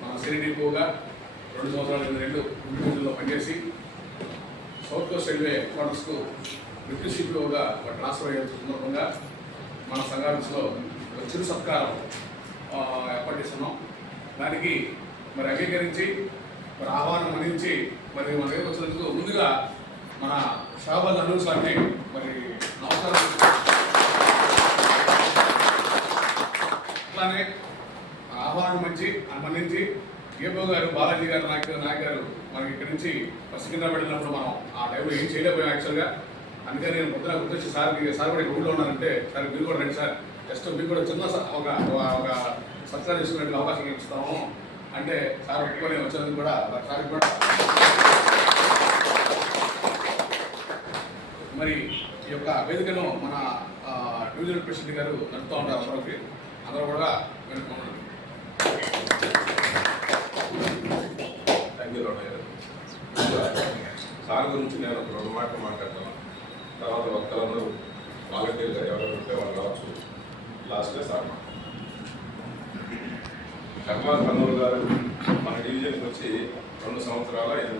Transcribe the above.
మన సిరిడిపోగా 2 సంవత్సరాలు 2 డివిజన్లో పనిచేసి సౌత్ కోస్ట్ రైల్వే క్వార్టర్స్కు డిప్యూటీ సిపిఓగా ట్రాన్స్ఫర్ అయ్యే సందర్భంగా మన సంఘాఫీస్లో చిరు సత్కారం ఏర్పాటు చేస్తున్నాం. దానికి మరి అంగీకరించి మరి ఆహ్వానం అందించి మరి మన దగ్గర వచ్చినందుకు ముందుగా మన షాబాద్ అనూర్ సార్ని మరి నమస్కారం. అట్లానే ఆహ్వానం మన్నించి ఏబో గారు బాలాజీ గారు నాయక్ గారు మనకి ఇక్కడి నుంచి సికింద్రాబాద్ వెళ్ళినప్పుడు మనం ఆ టైంలో ఏం చేయలేకపోయాం యాక్చువల్గా. అందుకని నేను పొద్దున గుర్తొచ్చి సార్ కూడా ఊళ్ళో ఉన్నారంటే సార్ మీరు కూడా రండి సార్, జస్ట్ మీకు కూడా చిన్న ఒక సత్కారం చేసుకునే అవకాశం ఇస్తాము అంటే సార్ ఒప్పుకొని వచ్చినందుకు కూడా సార్కి కూడా మరి ఈ యొక్క వేదికను మన డివిజనల్ ప్రెసిడెంట్ గారు నడుపుతూ ఉంటారు. అందరూ కూడా వెనుకోండి. థ్యాంక్ యూ రామయ్య గారు. సార్ గురించి నేను ఒక 2 మాటలు మాట్లాడతాను. తర్వాత వక్తలందరూ వాలంటీర్గా ఎవరు ఉంటే వాళ్ళు రావచ్చు. లాస్ట్గా సార్ కర్మాల్ కన్నూరు గారు మన డివిజన్కి వచ్చి 2 సంవత్సరాల 8